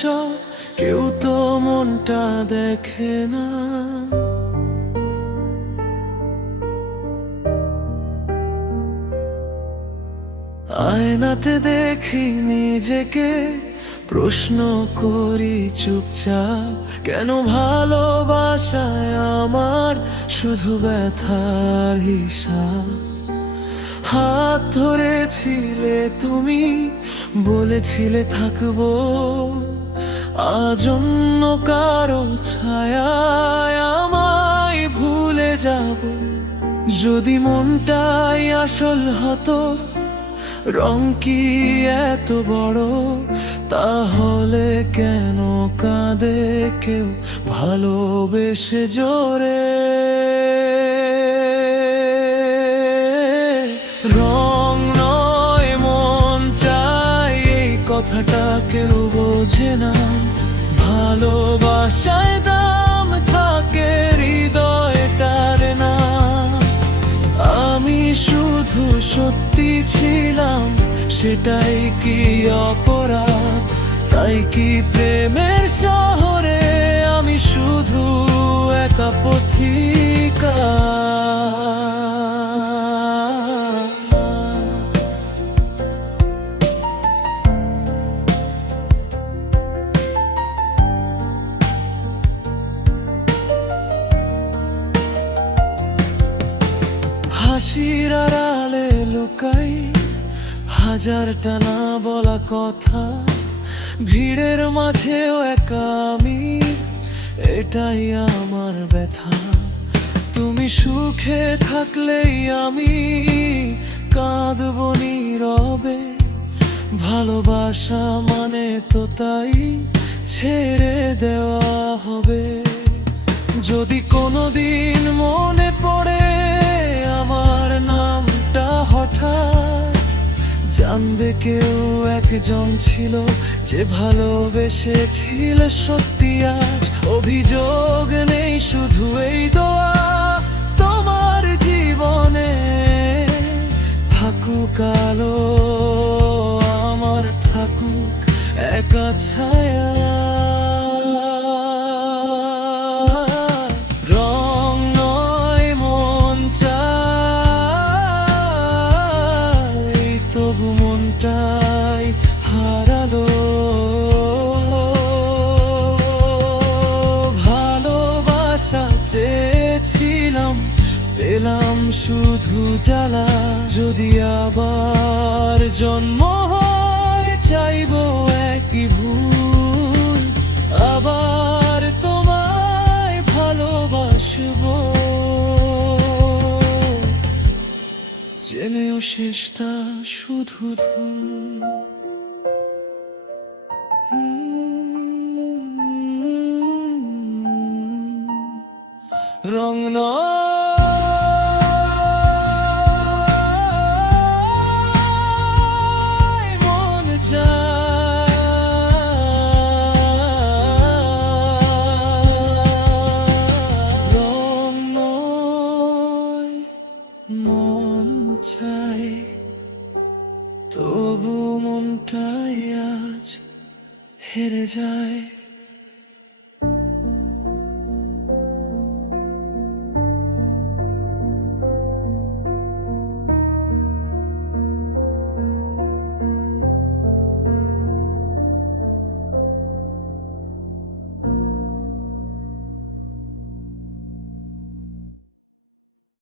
সব, কেউ তো মনটা দেখে না। আয়নাতে দেখি নিজেকে, প্রশ্ন করি চুপচাপ, কেন ভালোবাসায় আমার শুধু ব্যথার হিসাব। হাত ধরেছিলে তুমি, বলেছিলে থাকবো, আজ অন্য কারো ছায়ায় আমায় ভুলে যাব। যদি মনটাই আসল হতো, রং কি এত বড়, তাহলে কেন কাঁদে কেউ ভালোবেসে জোরে? রং নয় মন চাই, এই কথাটা কেউ বোঝে না। ভালোবাসায় দাম থাকে, হৃদয়টার না। আমি শুধু সত্যি ছিলাম, সেটাই কি অপরাধ? তাই কি প্রেমের শহরে আমি শুধু একা পথিকা? হাসির আড়ালে লুকাই হাজারটা না বলা কথা, ভিড়ের মাঝেও একা আমি, এটাই আমার ব্যথা। তুমি সুখে থাকলেই আমি কাঁদবো নীরবে। ভালোবাসা মানে তো তাই ছেড়ে দেওয়া হবে। যদি কোনোদিন মনে পড়ে আমার নামটা হঠাৎ, জানবে কেউ একজন ছিল যে ভালোবেসেছিল সত্যি। আজ অভিযোগ নেই, শুধু এই দোয়া তোমার জীবনে থাকুক আলো, আমার থাকুক একা ছায়া। রং নয় মন চাই, তবু মনটাই হারালো। ভালোবাসা চেয়েছিলাম, পেলাম শুধু জ্বালা। যদি আবার জন্ম হয়, চাইবো একই ভুল, আবার তোমায় ভালোবাসবো। জেনেও শেষটা শুধু ধূল। রং নয় মন চায়, রং নয় মন চাই, তবু মনটাই আজ হেরে যায়।